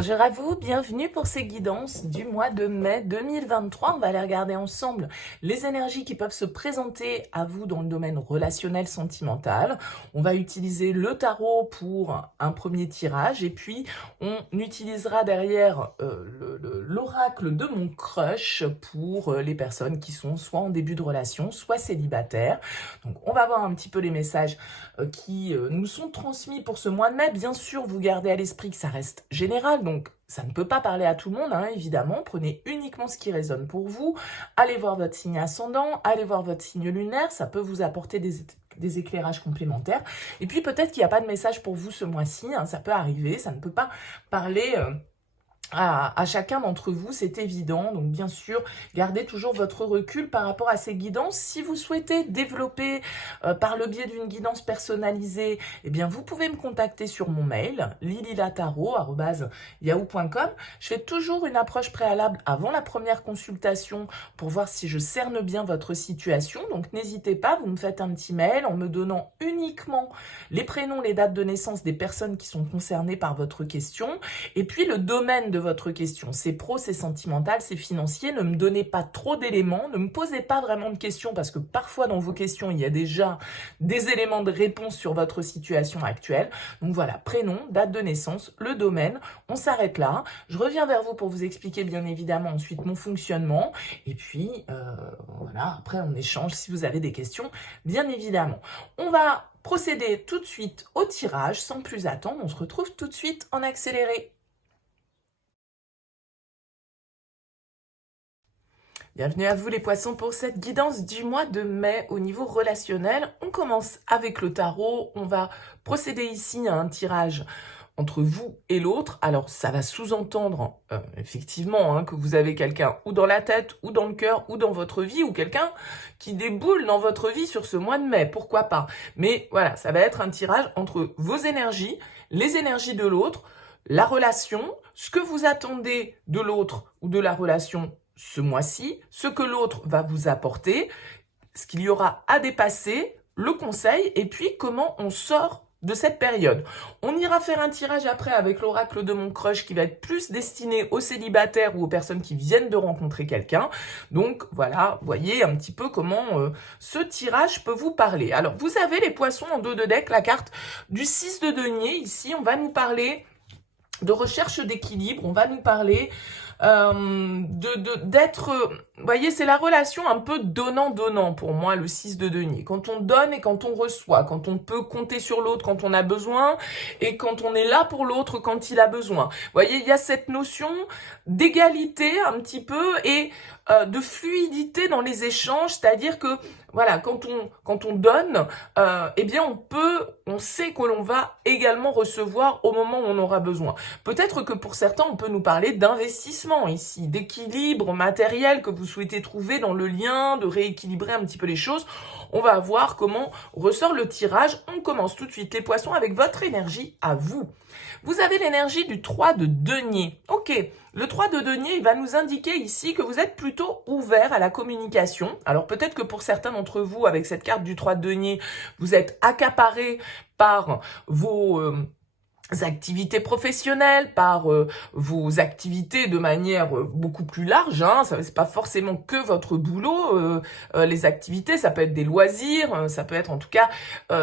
Bonjour à vous, bienvenue pour ces guidances du mois de mai 2023. On va aller regarder ensemble les énergies qui peuvent se présenter à vous dans le domaine relationnel sentimental. On va utiliser le tarot pour un premier tirage et puis on utilisera derrière l'oracle de mon crush pour les personnes qui sont soit en début de relation, soit célibataires. Donc on va voir un petit peu les messages qui nous sont transmis pour ce mois de mai. Bien sûr, vous gardez à l'esprit que ça reste général, donc ça ne peut pas parler à tout le monde, hein, évidemment. Prenez uniquement ce qui résonne pour vous. Allez voir votre signe ascendant, allez voir votre signe lunaire, ça peut vous apporter des éclairages complémentaires. Et puis peut-être qu'il n'y a pas de message pour vous ce mois-ci, hein, ça peut arriver, ça ne peut pas parler à chacun d'entre vous, c'est évident. Donc bien sûr, gardez toujours votre recul par rapport à ces guidances. Si vous souhaitez développer par le biais d'une guidance personnalisée, eh bien vous pouvez me contacter sur mon mail lililataro@yahoo.com. Je fais toujours une approche préalable avant la première consultation pour voir si je cerne bien votre situation. Donc n'hésitez pas, vous me faites un petit mail en me donnant uniquement les prénoms, les dates de naissance des personnes qui sont concernées par votre question et puis le domaine de votre question. C'est pro, c'est sentimental, c'est financier. Ne me donnez pas trop d'éléments, ne me posez pas vraiment de questions parce que parfois dans vos questions, il y a déjà des éléments de réponse sur votre situation actuelle. Donc voilà, prénom, date de naissance, le domaine, on s'arrête là. Je reviens vers vous pour vous expliquer bien évidemment ensuite mon fonctionnement. Et puis voilà, après on échange si vous avez des questions, bien évidemment. On va procéder tout de suite au tirage sans plus attendre. On se retrouve tout de suite en accéléré. Bienvenue à vous les poissons pour cette guidance du mois de mai au niveau relationnel. On commence avec le tarot. On va procéder ici à un tirage entre vous et l'autre. Alors ça va sous-entendre effectivement que vous avez quelqu'un ou dans la tête, ou dans le cœur, ou dans votre vie, ou quelqu'un qui déboule dans votre vie sur ce mois de mai, pourquoi pas. Mais voilà, ça va être un tirage entre vos énergies, les énergies de l'autre, la relation, ce que vous attendez de l'autre ou de la relation ce mois-ci, ce que l'autre va vous apporter, ce qu'il y aura à dépasser, le conseil, et puis comment on sort de cette période. On ira faire un tirage après avec l'oracle de mon crush qui va être plus destiné aux célibataires ou aux personnes qui viennent de rencontrer quelqu'un. Donc voilà, voyez un petit peu comment ce tirage peut vous parler. Alors vous avez les poissons en dos de deck, la carte du 6 de denier. Ici, on va nous parler de recherche d'équilibre, on va nous parler d'être, vous voyez, c'est la relation un peu donnant-donnant pour moi, le 6 de denier. Quand on donne et quand on reçoit, quand on peut compter sur l'autre quand on a besoin et quand on est là pour l'autre quand il a besoin. Vous voyez, il y a cette notion d'égalité un petit peu et de fluidité dans les échanges, c'est-à-dire que voilà, quand on donne, eh bien on sait que l'on va également recevoir au moment où on aura besoin. Peut-être que pour certains, on peut nous parler d'investissement ici, d'équilibre matériel que vous souhaitez trouver dans le lien, de rééquilibrer un petit peu les choses. On va voir comment ressort le tirage. On commence tout de suite les poissons avec votre énergie à vous. Vous avez l'énergie du 3 de denier. Ok, le 3 de denier, il va nous indiquer ici que vous êtes plutôt ouvert à la communication. Alors peut-être que pour certains d'entre vous, avec cette carte du 3 de denier, vous êtes accaparé par vos activités professionnelles, par vos activités de manière beaucoup plus large, hein. Ça c'est pas forcément que votre boulot, les activités, ça peut être des loisirs, ça peut être en tout cas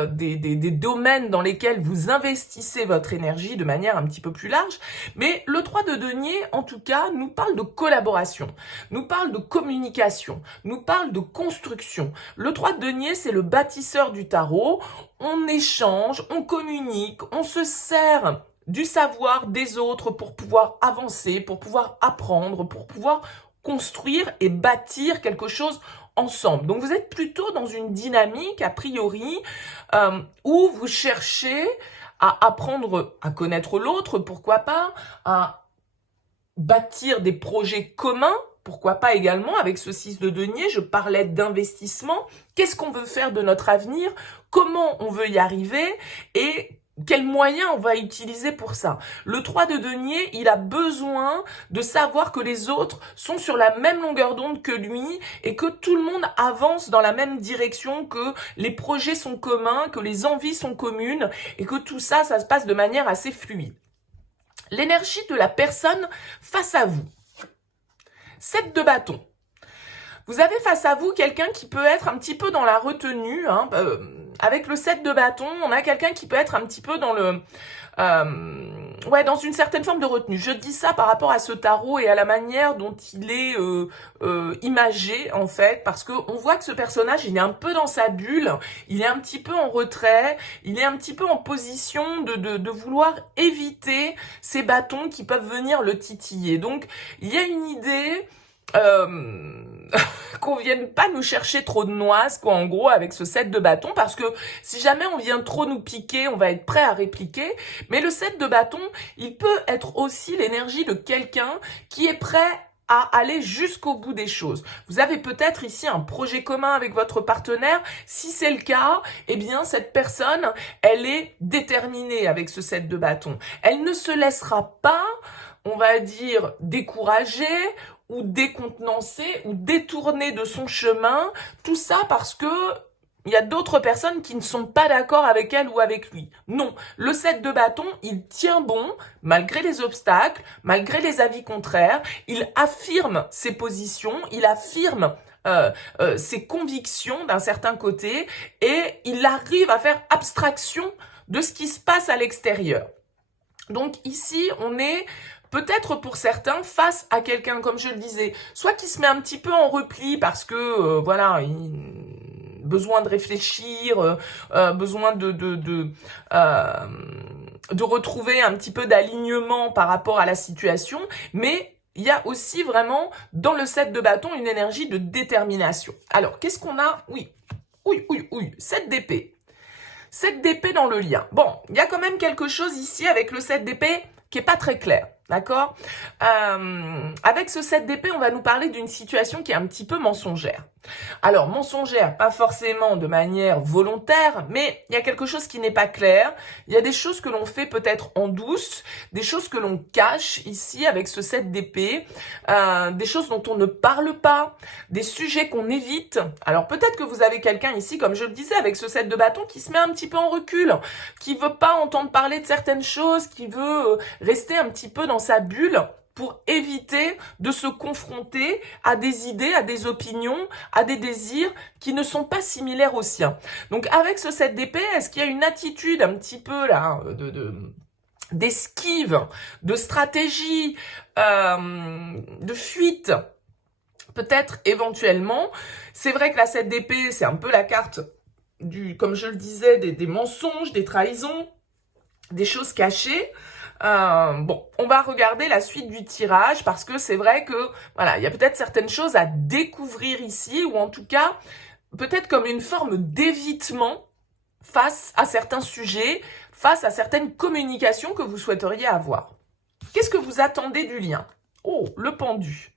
des domaines dans lesquels vous investissez votre énergie de manière un petit peu plus large. Mais le 3 de denier, en tout cas, nous parle de collaboration, nous parle de communication, nous parle de construction. Le 3 de denier, c'est le bâtisseur du tarot. On échange, on communique, on se sert du savoir des autres pour pouvoir avancer, pour pouvoir apprendre, pour pouvoir construire et bâtir quelque chose ensemble. Donc vous êtes plutôt dans une dynamique, a priori, où vous cherchez à apprendre à connaître l'autre, pourquoi pas, à bâtir des projets communs. Pourquoi pas également avec ce 6 de denier, je parlais d'investissement. Qu'est-ce qu'on veut faire de notre avenir? Comment on veut y arriver? Et quels moyens on va utiliser pour ça? Le 3 de denier, il a besoin de savoir que les autres sont sur la même longueur d'onde que lui et que tout le monde avance dans la même direction, que les projets sont communs, que les envies sont communes et que tout ça, ça se passe de manière assez fluide. L'énergie de la personne face à vous. 7 de bâton. Vous avez face à vous quelqu'un qui peut être un petit peu dans la retenue. Hein, avec le 7 de bâton, on a quelqu'un qui peut être un petit peu dans le... dans une certaine forme de retenue. Je dis ça par rapport à ce tarot et à la manière dont il est imagé, en fait, parce que on voit que ce personnage, il est un peu dans sa bulle, il est un petit peu en retrait, il est un petit peu en position de vouloir éviter ces bâtons qui peuvent venir le titiller. Donc, il y a une idée... qu'on vienne pas nous chercher trop de noises, quoi, en gros, avec ce 7 de bâton, parce que si jamais on vient trop nous piquer, on va être prêt à répliquer, mais le 7 de bâton, il peut être aussi l'énergie de quelqu'un qui est prêt à aller jusqu'au bout des choses. Vous avez peut-être ici un projet commun avec votre partenaire. Si c'est le cas, eh bien, cette personne, elle est déterminée avec ce 7 de bâton. Elle ne se laissera pas, on va dire, décourager ou décontenancer ou détourner de son chemin, tout ça parce que il y a d'autres personnes qui ne sont pas d'accord avec elle ou avec lui. Non, le 7 de bâton, il tient bon, malgré les obstacles, malgré les avis contraires, il affirme ses positions, il affirme ses convictions d'un certain côté, et il arrive à faire abstraction de ce qui se passe à l'extérieur. Donc ici, on est... peut-être pour certains face à quelqu'un, comme je le disais, soit qui se met un petit peu en repli parce que, besoin de réfléchir, besoin de retrouver un petit peu d'alignement par rapport à la situation, mais il y a aussi vraiment, dans le 7 de bâton, une énergie de détermination. Alors, qu'est-ce qu'on a? Oui, 7 d'épée. 7 d'épée dans le lien. Bon, il y a quand même quelque chose ici avec le 7 d'épée qui est pas très clair. D'accord? Avec ce 7 d'épée, on va nous parler d'une situation qui est un petit peu mensongère. Alors, mensongère, pas forcément de manière volontaire, mais il y a quelque chose qui n'est pas clair. Il y a des choses que l'on fait peut-être en douce, des choses que l'on cache ici avec ce 7 d'épée, des choses dont on ne parle pas, des sujets qu'on évite. Alors, peut-être que vous avez quelqu'un ici, comme je le disais, avec ce 7 de bâton, qui se met un petit peu en recul, qui veut pas entendre parler de certaines choses, qui veut rester un petit peu dans sa bulle, pour éviter de se confronter à des idées, à des opinions, à des désirs qui ne sont pas similaires aux siens. Donc avec ce 7 d'épée, est-ce qu'il y a une attitude un petit peu là d'esquive, de stratégie, de fuite? Peut-être éventuellement. C'est vrai que la 7 d'épée, c'est un peu la carte comme je le disais, des mensonges, des trahisons, des choses cachées. Bon, on va regarder la suite du tirage parce que c'est vrai que, voilà, il y a peut-être certaines choses à découvrir ici, ou en tout cas, peut-être comme une forme d'évitement face à certains sujets, face à certaines communications que vous souhaiteriez avoir. Qu'est-ce que vous attendez du lien? Oh, le pendu.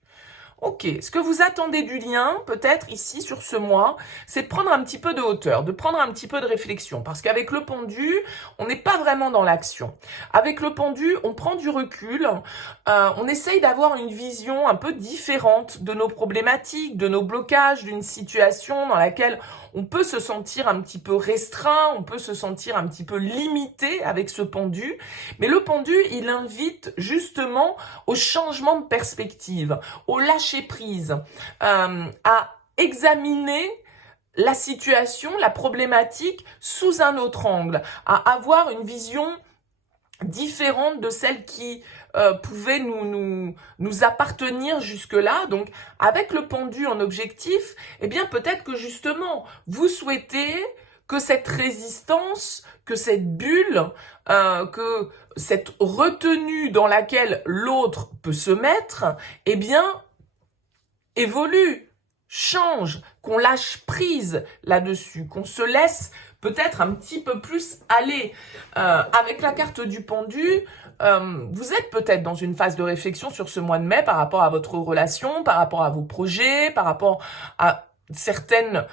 Ok, ce que vous attendez du lien, peut-être ici sur ce mois, c'est de prendre un petit peu de hauteur, de prendre un petit peu de réflexion. Parce qu'avec le pendu, on n'est pas vraiment dans l'action. Avec le pendu, on prend du recul, on essaye d'avoir une vision un peu différente de nos problématiques, de nos blocages, d'une situation dans laquelle on peut se sentir un petit peu restreint, on peut se sentir un petit peu limité avec ce pendu. Mais le pendu, il invite justement au changement de perspective, au lâcher prise, à examiner la situation, la problématique sous un autre angle, à avoir une vision différente de celle qui pouvait nous appartenir jusque-là. Donc, avec le pendu en objectif, eh bien, peut-être que justement, vous souhaitez que cette résistance, que cette bulle, que cette retenue dans laquelle l'autre peut se mettre, eh bien, évolue, change, qu'on lâche prise là-dessus, qu'on se laisse peut-être un petit peu plus aller. Avec la carte du pendu, vous êtes peut-être dans une phase de réflexion sur ce mois de mai par rapport à votre relation, par rapport à vos projets, par rapport à certaines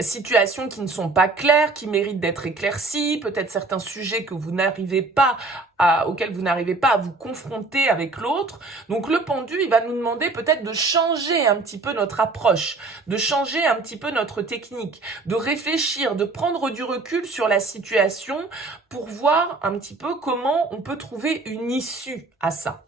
situations qui ne sont pas claires, qui méritent d'être éclaircies, peut-être certains sujets que vous n'arrivez pas auxquels vous n'arrivez pas à vous confronter avec l'autre. Donc le pendu, il va nous demander peut-être de changer un petit peu notre approche, de changer un petit peu notre technique, de réfléchir, de prendre du recul sur la situation pour voir un petit peu comment on peut trouver une issue à ça.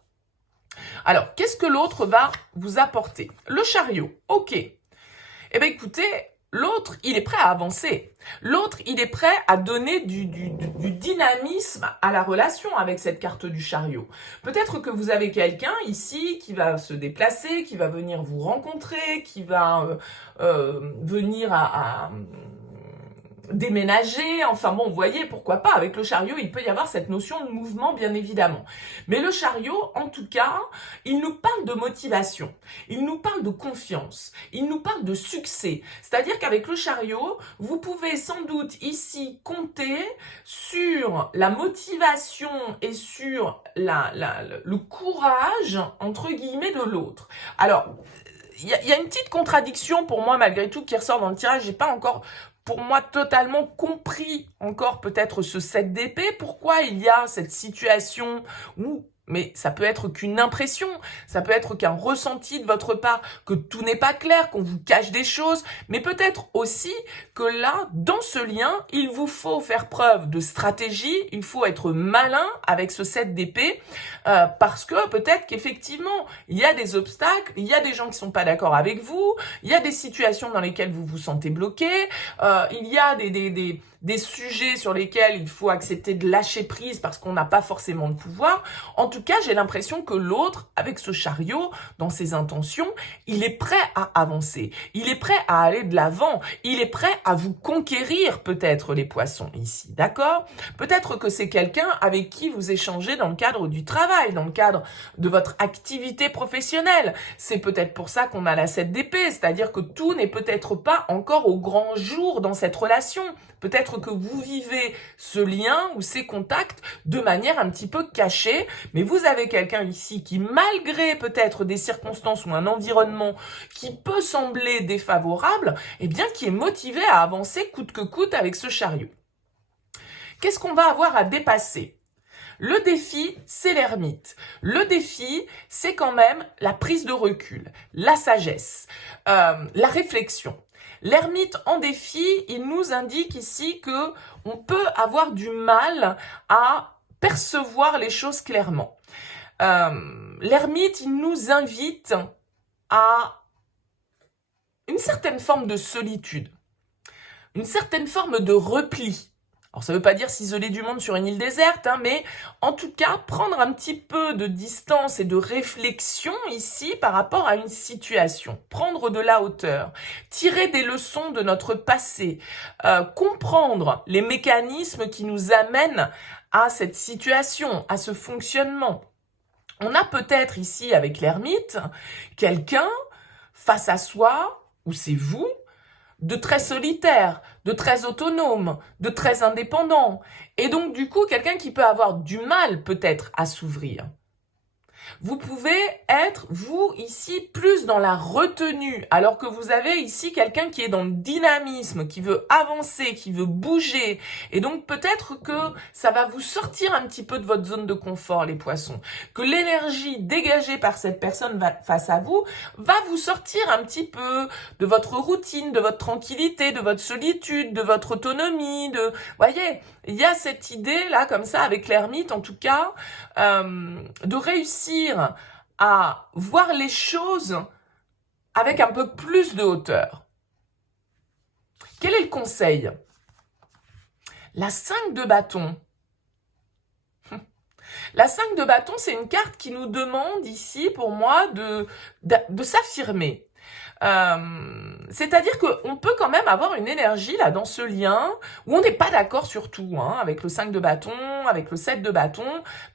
Alors, qu'est-ce que l'autre va vous apporter? Le chariot, ok. Eh bien, écoutez, l'autre, il est prêt à avancer. L'autre, il est prêt à donner du dynamisme à la relation avec cette carte du chariot. Peut-être que vous avez quelqu'un ici qui va se déplacer, qui va venir vous rencontrer, qui va venir à déménager, enfin bon, vous voyez, pourquoi pas, avec le chariot, il peut y avoir cette notion de mouvement, bien évidemment. Mais le chariot, en tout cas, il nous parle de motivation, il nous parle de confiance, il nous parle de succès. C'est-à-dire qu'avec le chariot, vous pouvez sans doute ici compter sur la motivation et sur le courage, entre guillemets, de l'autre. Alors, il y a une petite contradiction pour moi, malgré tout, qui ressort dans le tirage. J'ai pas encore, pour moi, totalement compris encore peut-être ce 7 d'épée. Pourquoi il y a cette situation où, mais ça peut être qu'une impression, ça peut être qu'un ressenti de votre part, que tout n'est pas clair, qu'on vous cache des choses, mais peut-être aussi que là, dans ce lien, il vous faut faire preuve de stratégie, il faut être malin avec ce 7 d'épée, parce que peut-être qu'effectivement, il y a des obstacles, il y a des gens qui sont pas d'accord avec vous, il y a des situations dans lesquelles vous vous sentez bloqué, il y a des sujets sur lesquels il faut accepter de lâcher prise parce qu'on n'a pas forcément de pouvoir. En tout cas, j'ai l'impression que l'autre, avec ce chariot, dans ses intentions, il est prêt à avancer. Il est prêt à aller de l'avant. Il est prêt à vous conquérir, peut-être, les poissons, ici. D'accord? Peut-être que c'est quelqu'un avec qui vous échangez dans le cadre du travail, dans le cadre de votre activité professionnelle. C'est peut-être pour ça qu'on a la 7 d'épée, c'est-à-dire que tout n'est peut-être pas encore au grand jour dans cette relation. Peut-être que vous vivez ce lien ou ces contacts de manière un petit peu cachée, mais vous avez quelqu'un ici qui, malgré peut-être des circonstances ou un environnement qui peut sembler défavorable, eh bien, qui est motivé à avancer coûte que coûte avec ce chariot. Qu'est-ce qu'on va avoir à dépasser ? Le défi, c'est l'ermite. Le défi, c'est quand même la prise de recul, la sagesse, la réflexion. L'ermite en défi, il nous indique ici que on peut avoir du mal à percevoir les choses clairement. L'ermite, il nous invite à une certaine forme de solitude, une certaine forme de repli. Alors, ça ne veut pas dire s'isoler du monde sur une île déserte, mais en tout cas, prendre un petit peu de distance et de réflexion ici par rapport à une situation. Prendre de la hauteur, tirer des leçons de notre passé, comprendre les mécanismes qui nous amènent à cette situation, à ce fonctionnement. On a peut-être ici, avec l'ermite, quelqu'un face à soi, ou c'est vous, de très solitaire, de très autonome, de très indépendant. Et donc, du coup, quelqu'un qui peut avoir du mal, peut-être, à s'ouvrir. Vous pouvez être, vous, ici, plus dans la retenue, alors que vous avez ici quelqu'un qui est dans le dynamisme, qui veut avancer, qui veut bouger. Et donc, peut-être que ça va vous sortir un petit peu de votre zone de confort, les poissons. Que l'énergie dégagée par cette personne face à vous va vous sortir un petit peu de votre routine, de votre tranquillité, de votre solitude, de votre autonomie. Voyez, il y a cette idée, là, comme ça, avec l'ermite, en tout cas, de réussir à voir les choses avec un peu plus de hauteur. Quel est le conseil? La 5 de bâton. La 5 de bâton, c'est une carte qui nous demande ici, pour moi, de s'affirmer. C'est-à-dire qu'on peut quand même avoir une énergie là dans ce lien où on n'est pas d'accord sur tout, avec le 5 de bâton, avec le 7 de bâton.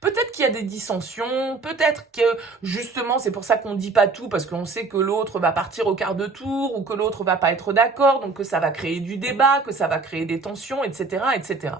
Peut-être qu'il y a des dissensions, peut-être que justement c'est pour ça qu'on ne dit pas tout parce qu'on sait que l'autre va partir au quart de tour ou que l'autre va pas être d'accord, donc que ça va créer du débat, que ça va créer des tensions, etc., etc.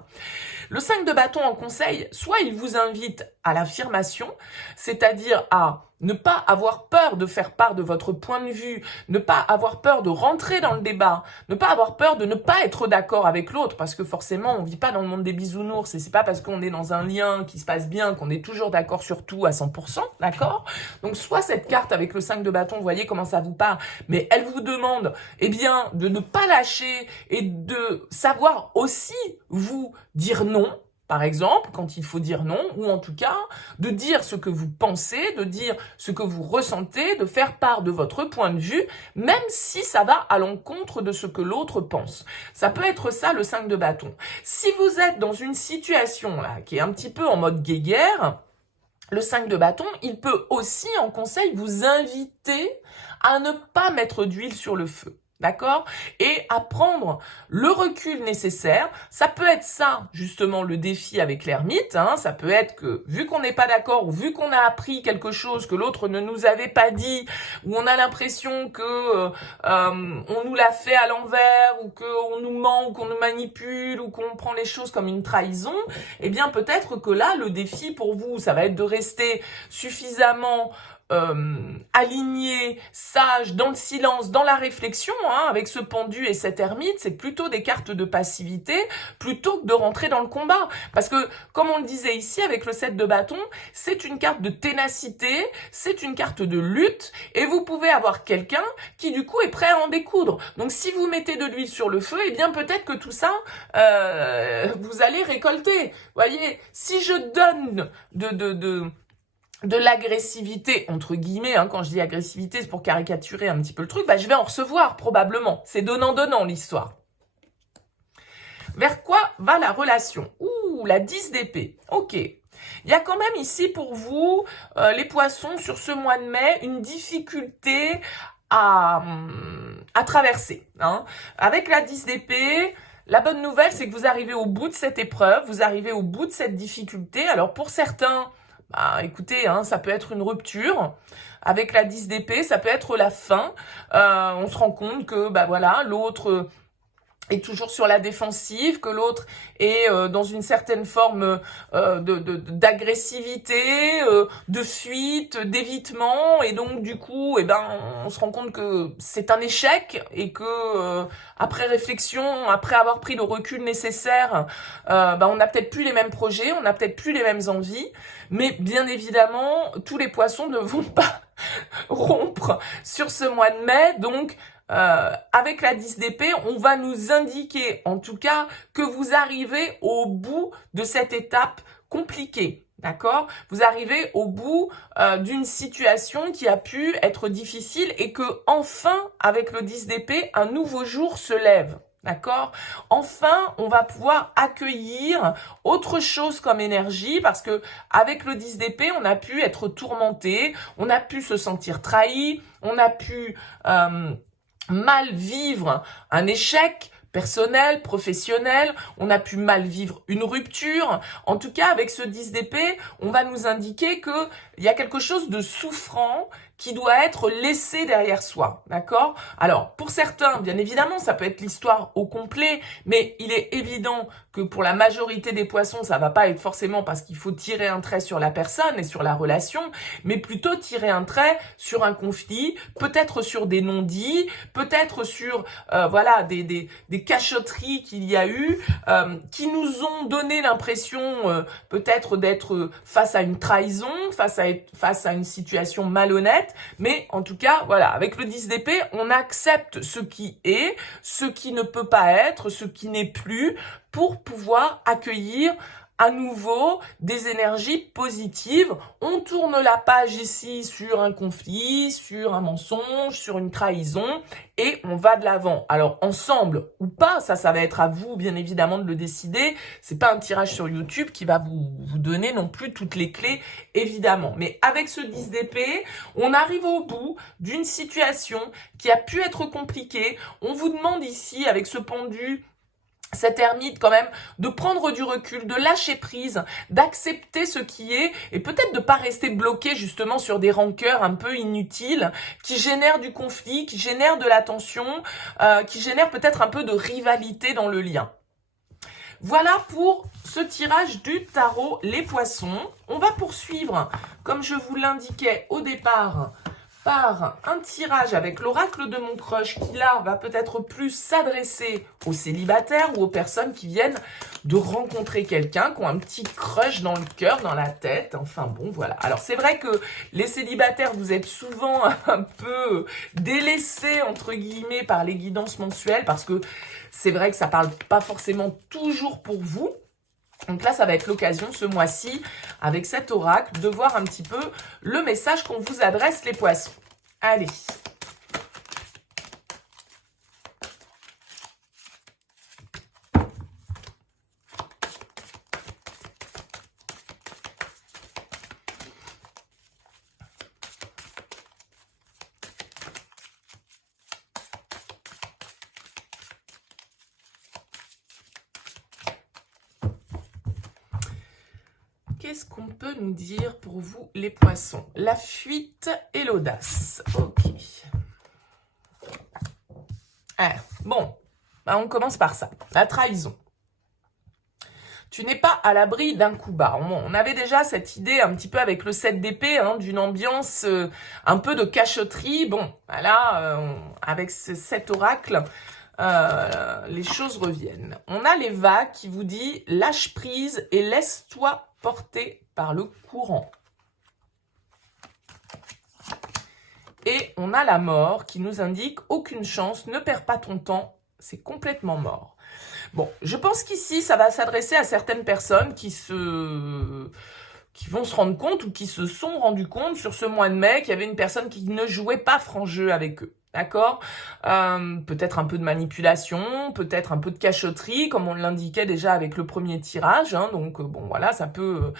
Le 5 de bâton en conseil, soit il vous invite à l'affirmation, c'est-à-dire à ne pas avoir peur de faire part de votre point de vue, ne pas avoir peur de rentrer dans le débat, ne pas avoir peur de ne pas être d'accord avec l'autre, parce que forcément, on vit pas dans le monde des bisounours, et c'est pas parce qu'on est dans un lien qui se passe bien qu'on est toujours d'accord sur tout à 100%, d'accord? Donc, soit cette carte avec le 5 de bâton, vous voyez comment ça vous parle, mais elle vous demande, eh bien, de ne pas lâcher et de savoir aussi vous dire non, par exemple, quand il faut dire non, ou en tout cas, de dire ce que vous pensez, de dire ce que vous ressentez, de faire part de votre point de vue, même si ça va à l'encontre de ce que l'autre pense. Ça peut être ça, le 5 de bâton. Si vous êtes dans une situation là qui est un petit peu en mode guéguerre, le 5 de bâton, il peut aussi, en conseil, vous inviter à ne pas mettre d'huile sur le feu. D'accord? Et à prendre le recul nécessaire. Ça peut être ça, justement, le défi avec l'ermite. Hein. Ça peut être que, vu qu'on n'est pas d'accord, ou vu qu'on a appris quelque chose que l'autre ne nous avait pas dit, ou on a l'impression que on nous l'a fait à l'envers, ou qu'on nous ment, ou qu'on nous manipule, ou qu'on prend les choses comme une trahison, eh bien, peut-être que là, le défi pour vous, ça va être de rester suffisamment aligné, sage, dans le silence, dans la réflexion, hein, avec ce pendu et cette ermite, c'est plutôt des cartes de passivité, plutôt que de rentrer dans le combat. Parce que, comme on le disait ici, avec le 7 de bâton, c'est une carte de ténacité, c'est une carte de lutte, et vous pouvez avoir quelqu'un qui, du coup, est prêt à en découdre. Donc, si vous mettez de l'huile sur le feu, eh bien, peut-être que tout ça, vous allez récolter. Vous voyez, si je donne de l'agressivité, entre guillemets, hein, quand je dis agressivité, c'est pour caricaturer un petit peu le truc, bah, je vais en recevoir, probablement. C'est donnant-donnant, l'histoire. Vers quoi va la relation? Ouh, la 10 d'épée. Ok. Il y a quand même ici pour vous, les poissons, sur ce mois de mai, une difficulté à traverser. Hein. Avec la 10 d'épée, la bonne nouvelle, c'est que vous arrivez au bout de cette épreuve, vous arrivez au bout de cette difficulté. Alors pour certains, bah, écoutez, hein, ça peut être une rupture. Avec la 10 d'épée, ça peut être la fin. On se rend compte que bah voilà, l'autre est toujours sur la défensive, que l'autre est dans une certaine forme d'agressivité, de fuite, d'évitement, et donc du coup, eh ben, on se rend compte que c'est un échec et que après réflexion, après avoir pris le recul nécessaire, ben, on n'a peut-être plus les mêmes projets, on n'a peut-être plus les mêmes envies, mais bien évidemment, tous les poissons ne vont pas rompre sur ce mois de mai, donc avec la 10 d'épée, on va nous indiquer, en tout cas, que vous arrivez au bout de cette étape compliquée. D'accord? Vous arrivez au bout d'une situation qui a pu être difficile et que, enfin, avec le 10 d'épée, un nouveau jour se lève. D'accord? Enfin, on va pouvoir accueillir autre chose comme énergie parce que avec le 10 d'épée, on a pu être tourmenté, on a pu se sentir trahi, on a pu mal vivre un échec personnel, professionnel, on a pu mal vivre une rupture. En tout cas, avec ce 10 d'épée, on va nous indiquer que il y a quelque chose de souffrant qui doit être laissé derrière soi, d'accord? Alors, pour certains, bien évidemment, ça peut être l'histoire au complet, mais il est évident que pour la majorité des poissons, ça va pas être forcément parce qu'il faut tirer un trait sur la personne et sur la relation, mais plutôt tirer un trait sur un conflit, peut-être sur des non-dits, peut-être sur voilà des cachotteries qu'il y a eu, qui nous ont donné l'impression peut-être d'être face à une trahison, face à une situation malhonnête. Mais en tout cas, voilà, avec le 10 d'épée, on accepte ce qui est, ce qui ne peut pas être, ce qui n'est plus, pour pouvoir accueillir à nouveau des énergies positives. On tourne la page ici sur un conflit, sur un mensonge, sur une trahison, et on va de l'avant. Alors ensemble ou pas, ça va être à vous bien évidemment de le décider. C'est pas un tirage sur YouTube qui va vous donner non plus toutes les clés, évidemment. Mais avec ce 10 d'épée, on arrive au bout d'une situation qui a pu être compliquée. On vous demande ici, avec ce pendu, cette ermite quand même, de prendre du recul, de lâcher prise, d'accepter ce qui est et peut-être de pas rester bloqué justement sur des rancœurs un peu inutiles qui génèrent du conflit, qui génèrent de la tension, qui génèrent peut-être un peu de rivalité dans le lien. Voilà pour ce tirage du tarot les poissons. On va poursuivre, comme je vous l'indiquais au départ, par un tirage avec l'oracle de mon crush qui là va peut-être plus s'adresser aux célibataires ou aux personnes qui viennent de rencontrer quelqu'un, qui ont un petit crush dans le cœur, dans la tête, enfin bon voilà. Alors c'est vrai que les célibataires, vous êtes souvent un peu délaissés entre guillemets par les guidances mensuelles parce que c'est vrai que ça parle pas forcément toujours pour vous. Donc là, ça va être l'occasion ce mois-ci, avec cet oracle, de voir un petit peu le message qu'on vous adresse, les poissons. Allez. Qu'est-ce qu'on peut nous dire pour vous, les poissons? La fuite et l'audace. Ok. Bon, on commence par ça. La trahison. Tu n'es pas à l'abri d'un coup bas. On avait déjà cette idée un petit peu avec le 7 d'épée, d'une ambiance un peu de cachotterie. Bon, voilà, avec cet oracle, les choses reviennent. On a les vagues qui vous dit « Lâche prise et laisse-toi porter par le courant ». Et on a la mort qui nous indique « Aucune chance, ne perds pas ton temps, c'est complètement mort ». Bon, je pense qu'ici, ça va s'adresser à certaines personnes qui vont se rendre compte ou qui se sont rendus compte sur ce mois de mai qu'il y avait une personne qui ne jouait pas franc jeu avec eux. D'accord, peut-être un peu de manipulation, peut-être un peu de cachotterie, comme on l'indiquait déjà avec le premier tirage. Donc, bon, voilà, ça peut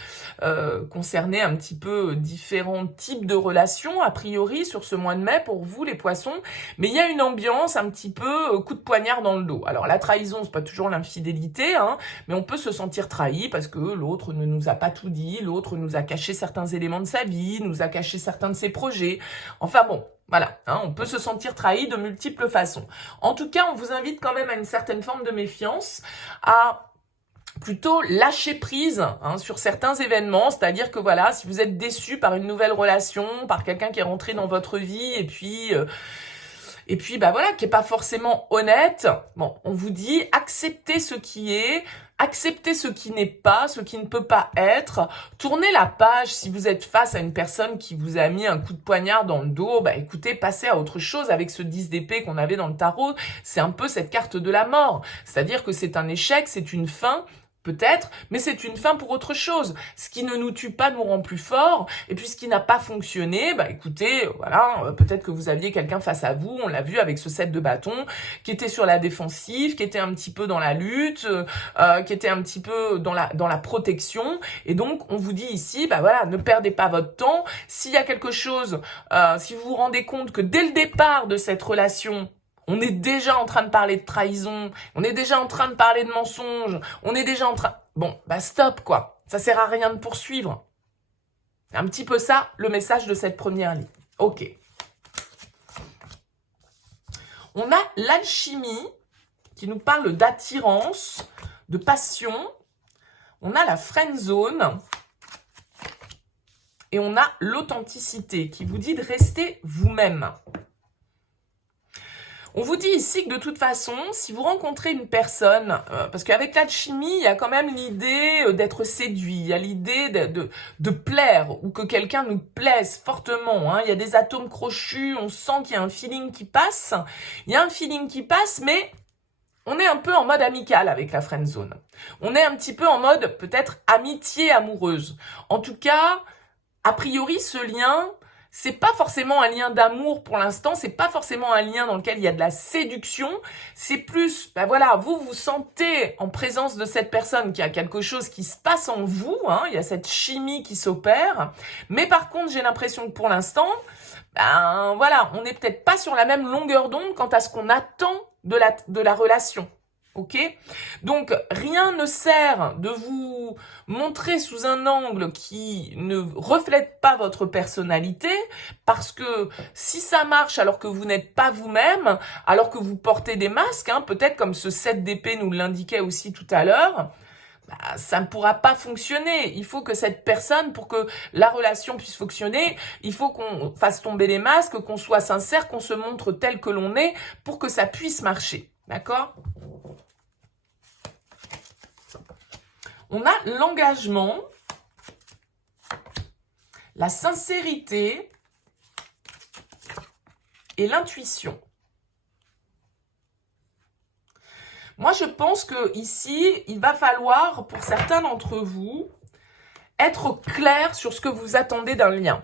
concerner un petit peu différents types de relations, a priori, sur ce mois de mai, pour vous, les poissons. Mais il y a une ambiance un petit peu coup de poignard dans le dos. Alors, la trahison, c'est pas toujours l'infidélité, mais on peut se sentir trahi parce que l'autre ne nous a pas tout dit, l'autre nous a caché certains éléments de sa vie, nous a caché certains de ses projets. Enfin, bon. Voilà, on peut se sentir trahi de multiples façons. En tout cas, on vous invite quand même à une certaine forme de méfiance, à plutôt lâcher prise sur certains événements, c'est-à-dire que voilà, si vous êtes déçu par une nouvelle relation, par quelqu'un qui est rentré dans votre vie et puis bah voilà, qui est pas forcément honnête, bon, on vous dit acceptez ce qui est, acceptez ce qui n'est pas, ce qui ne peut pas être. Tournez la page si vous êtes face à une personne qui vous a mis un coup de poignard dans le dos. Bah écoutez, passez à autre chose avec ce 10 d'épée qu'on avait dans le tarot. C'est un peu cette carte de la mort. C'est-à-dire que c'est un échec, c'est une fin. Peut-être, mais c'est une fin pour autre chose. Ce qui ne nous tue pas nous rend plus forts. Et puis ce qui n'a pas fonctionné, bah écoutez, voilà, peut-être que vous aviez quelqu'un face à vous, on l'a vu avec ce 7 de bâton, qui était sur la défensive, qui était un petit peu dans la lutte, qui était un petit peu dans la protection. Et donc, on vous dit ici, bah voilà, ne perdez pas votre temps. S'il y a quelque chose, si vous vous rendez compte que dès le départ de cette relation, on est déjà en train de parler de trahison, on est déjà en train de parler de mensonge, on est déjà en train... Bon, bah stop quoi, ça sert à rien de poursuivre. C'est un petit peu ça, le message de cette première ligne. Ok. On a l'alchimie, qui nous parle d'attirance, de passion. On a la friend zone. Et on a l'authenticité, qui vous dit de rester vous-même. On vous dit ici que de toute façon, si vous rencontrez une personne, parce qu'avec l'alchimie, il y a quand même l'idée d'être séduit, il y a l'idée de plaire, ou que quelqu'un nous plaise fortement. Il y a des atomes crochus, on sent qu'il y a un feeling qui passe. Il y a un feeling qui passe, mais on est un peu en mode amical avec la friend zone. On est un petit peu en mode peut-être amitié amoureuse. En tout cas, a priori, ce lien... c'est pas forcément un lien d'amour pour l'instant, c'est pas forcément un lien dans lequel il y a de la séduction, c'est plus, ben voilà, vous vous sentez en présence de cette personne qui a quelque chose qui se passe en vous, il y a cette chimie qui s'opère, mais par contre, j'ai l'impression que pour l'instant, ben voilà, on n'est peut-être pas sur la même longueur d'onde quant à ce qu'on attend de la relation. Ok, donc rien ne sert de vous vous montrer sous un angle qui ne reflète pas votre personnalité, parce que si ça marche alors que vous n'êtes pas vous-même, alors que vous portez des masques, hein, peut-être comme ce 7 d'épée nous l'indiquait aussi tout à l'heure, ça ne pourra pas fonctionner. Il faut que cette personne, pour que la relation puisse fonctionner, il faut qu'on fasse tomber les masques, qu'on soit sincère, qu'on se montre tel que l'on est pour que ça puisse marcher. D'accord ? On a l'engagement, la sincérité et l'intuition. Moi, je pense que ici, il va falloir, pour certains d'entre vous, être clair sur ce que vous attendez d'un lien.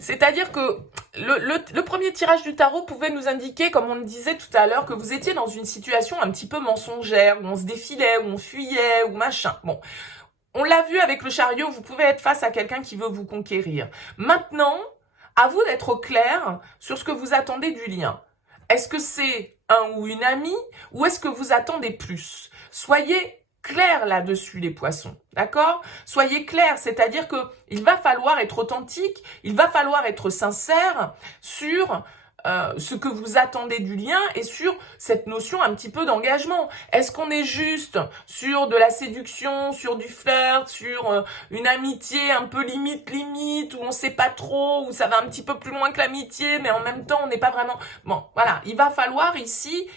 C'est-à-dire que le premier tirage du tarot pouvait nous indiquer, comme on le disait tout à l'heure, que vous étiez dans une situation un petit peu mensongère, où on se défilait, où on fuyait, ou machin. Bon, on l'a vu avec le chariot, vous pouvez être face à quelqu'un qui veut vous conquérir. Maintenant, à vous d'être clair sur ce que vous attendez du lien. Est-ce que c'est un ou une amie, ou est-ce que vous attendez plus? Soyez clair là-dessus, les poissons, d'accord? Soyez clair, c'est-à-dire que il va falloir être authentique, il va falloir être sincère sur ce que vous attendez du lien et sur cette notion un petit peu d'engagement. Est-ce qu'on est juste sur de la séduction, sur du flirt, sur une amitié un peu limite, où on sait pas trop, où ça va un petit peu plus loin que l'amitié, mais en même temps on n'est pas vraiment... Bon, voilà, il va falloir ici...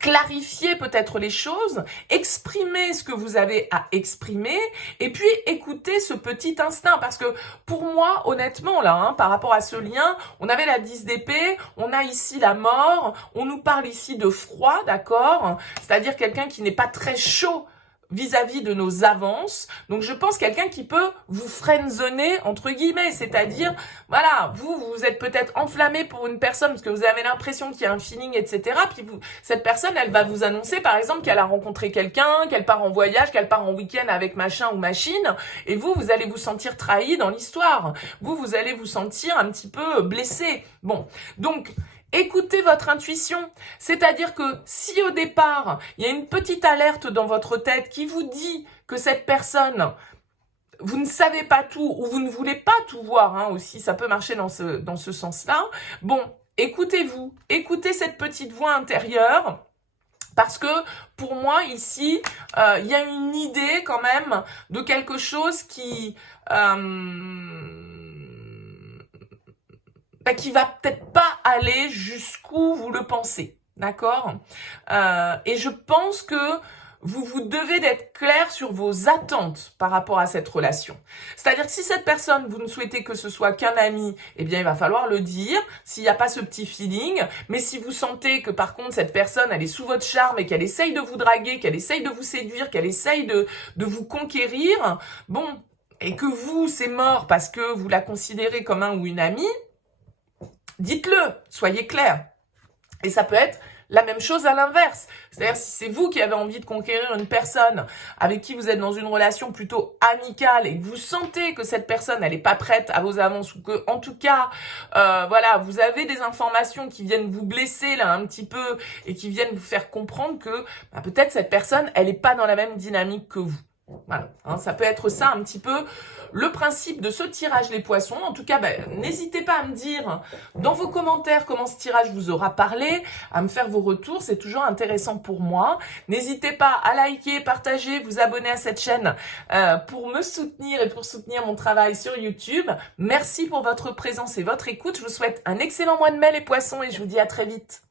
clarifier peut-être les choses, exprimer ce que vous avez à exprimer, et puis écouter ce petit instinct, parce que pour moi, honnêtement, là, hein, par rapport à ce lien, on avait la 10 d'épée, on a ici la mort, on nous parle ici de froid, d'accord? C'est-à-dire quelqu'un qui n'est pas très chaud vis-à-vis de nos avances. Donc je pense quelqu'un qui peut vous friendzoner entre guillemets, c'est-à-dire voilà, vous êtes peut-être enflammé pour une personne parce que vous avez l'impression qu'il y a un feeling, etc. Puis cette personne, elle va vous annoncer par exemple qu'elle a rencontré quelqu'un, qu'elle part en voyage, qu'elle part en week-end avec machin ou machine, et vous allez vous sentir trahi dans l'histoire. Vous allez vous sentir un petit peu blessé. Bon, donc écoutez votre intuition, c'est-à-dire que si au départ, il y a une petite alerte dans votre tête qui vous dit que cette personne, vous ne savez pas tout ou vous ne voulez pas tout voir, hein, aussi, ça peut marcher dans ce sens-là. Bon, écoutez-vous, écoutez cette petite voix intérieure. Parce que pour moi ici, il y a une idée quand même de quelque chose qui va peut-être pas aller jusqu'où vous le pensez, d'accord? Et je pense que vous devez d'être clair sur vos attentes par rapport à cette relation. C'est-à-dire que si cette personne, vous ne souhaitez que ce soit qu'un ami, eh bien, il va falloir le dire, s'il n'y a pas ce petit feeling. Mais si vous sentez que, par contre, cette personne, elle est sous votre charme et qu'elle essaye de vous draguer, qu'elle essaye de vous séduire, qu'elle essaye de vous conquérir, bon, et que vous, c'est mort parce que vous la considérez comme un ou une amie, dites-le, soyez clair. Et ça peut être la même chose à l'inverse. C'est-à-dire si c'est vous qui avez envie de conquérir une personne avec qui vous êtes dans une relation plutôt amicale et que vous sentez que cette personne, elle n'est pas prête à vos avances ou que, en tout cas, voilà, vous avez des informations qui viennent vous blesser là un petit peu et qui viennent vous faire comprendre que peut-être cette personne, elle n'est pas dans la même dynamique que vous. Voilà, hein, ça peut être ça un petit peu le principe de ce tirage les poissons. En tout cas, n'hésitez pas à me dire dans vos commentaires comment ce tirage vous aura parlé, à me faire vos retours, c'est toujours intéressant pour moi. N'hésitez pas à liker, partager, vous abonner à cette chaîne pour me soutenir et pour soutenir mon travail sur YouTube. Merci pour votre présence et votre écoute. Je vous souhaite un excellent mois de mai les poissons et je vous dis à très vite.